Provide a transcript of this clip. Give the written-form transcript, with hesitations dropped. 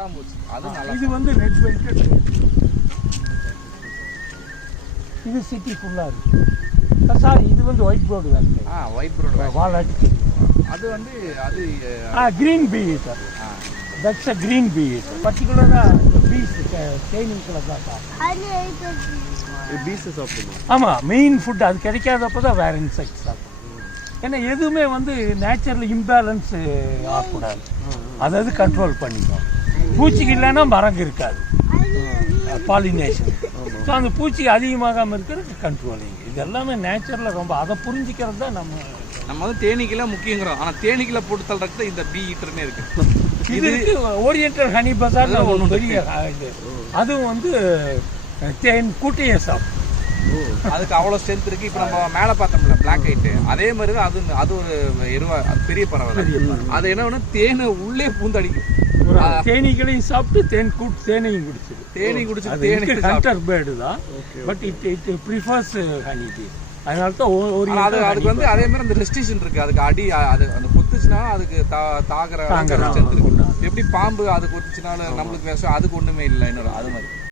பட்டாம்பூச்சி அது நல்லா. இது வந்து ரெட் வெல்வெட். இது சிட்டி ஃபுல்லாக இருக்குது. சாரி, இது வந்து ஒயிட் ப்ரோடு வேல்கை. ஒயிட் ப்ரோடு வாலாட்டி. அது வந்து அது green bee eater. That's a green bee eater. Particularly bees தேனீக்களை தான் பீஸ் சாப்பிடுமா? ஆமாம், மெயின் ஃபுட் அது கிடைக்காதப்போ தான் வேறு இன்செக்ட்ஸ் சாப்பிடும். ஏன்னா எதுவுமே வந்து நேச்சுரல் இம்பேலன்ஸ் ஆகக்கூடாது, அதாவது கண்ட்ரோல் பண்ணிக்கும். பூச்சிக்கு இல்லைன்னா மரம் இருக்காது, பாலினேஷன். ஸோ அந்த பூச்சி அதிகமாகாமல் இருக்கிறது கண்ட்ரோலிங். இது எல்லாமே நேச்சுரலாக ரொம்ப அதை புரிஞ்சிக்கிறது தான் நம்ம வந்து தேனீக்கெல்லாம் முக்கியங்கிறோம். ஆனால் தேனீக்களை போட்டு தள்ளுறதுக்கு இந்த பீ ஈட்டர்னே இருக்கு. இது இருக்கு ஓரியன்டல் ஹனி பசார்னு ஒன்று பெரிய இது, அதுவும் வந்து தேன் கூட்டையை சாப்பிடும். அதுக்கு அவ்வளோ ஸ்ட்ரென்த் இருக்கு. இப்போ நம்ம மேலே பார்த்தோம்ல பிளாக் ஹைட்டு, அதே மாதிரி தான் அது ஒரு அது பெரிய பறவை. அது என்ன ஒன்று தேனை உள்ளே பூந்தடிக்கும். தேனீக்களையும் சாப்பிட்டு தேனையும் குடிச்சிது. தேனி குடிச்சு தேனி ஹண்டர் பேர்டு தான், பட் இட் ப்ரிஃபர்ஸ் ஹனி பீ. அதனால தான் அதுக்கு வந்து அதே மாதிரி அந்த ரெஸ்ட்ரிக்ஷன் இருக்கு. அதுக்கு அடி அது அந்த கொத்துச்சுன்னா அதுக்கு தாங்குற ஸ்ட்ரென்த் இருக்கு. எப்படி பாம்பு அது கொத்துச்சுனாலும் நம்மளுக்கு விஷம், அதுக்கு ஒன்றுமே இல்லை. இன்னொரு அது மாதிரி